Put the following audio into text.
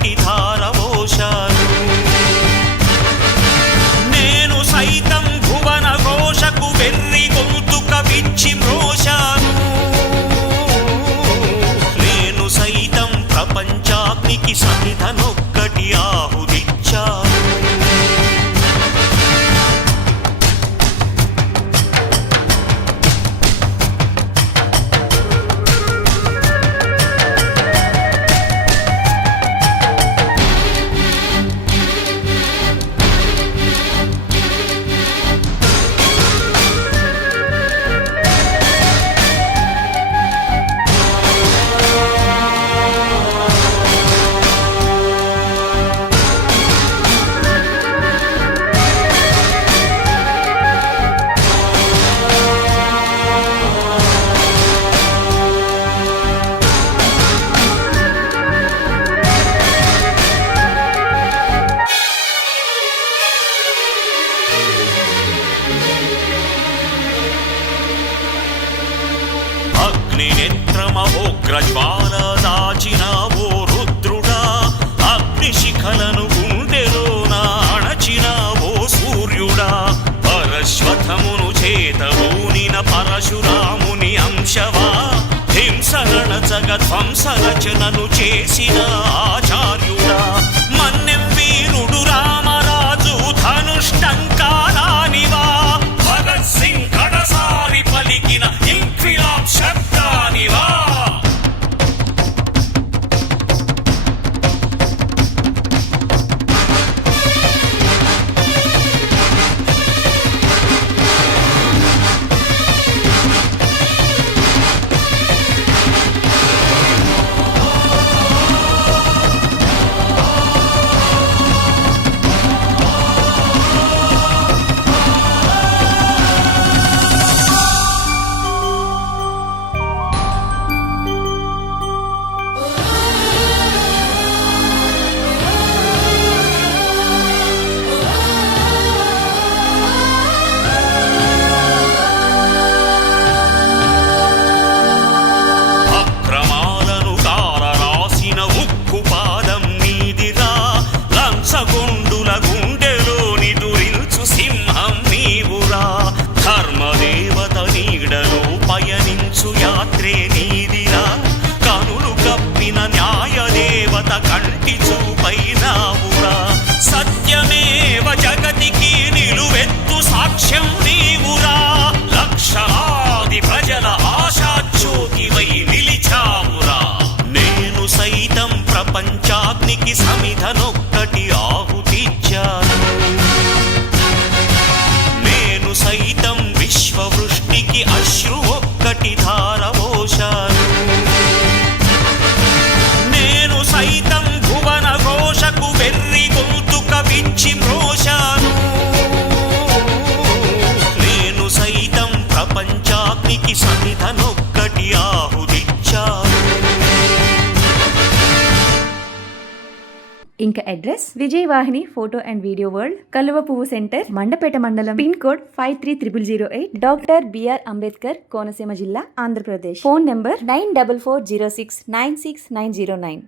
కంటి ధారవోశారు నేను సైతం భువన ఘోషకు వెర్రి గొంతుక విచ్చి వజ్రజ్వాల దాచిన ఓ రుద్రుడా అగ్నిశిఖలను గుండెలోన అణచిన ఓ సూర్యుడా. పరశ్వథమును చేతవూనిన పరశురాముని అంశవా హింసరణ జగధ్వంసరచనను చేసిన ఆచార్యుడు. పయనించు నీదిరా. కనులు కప్పిన న్యాయదేవత కంటి చూపైనావురా. సత్యమేవ జగతికి నిలువెత్తు సాక్ష్యం ఇంకా address Vijayavahini photo and video world కలువ పువ్వు సెంటర్ మండపేట మండలం. Pin code five three triple zero eight. Doctor B R Ambedkar Konaseema జిల్లా Andhra Pradesh. Phone number nine double four zero six nine six nine zero nine.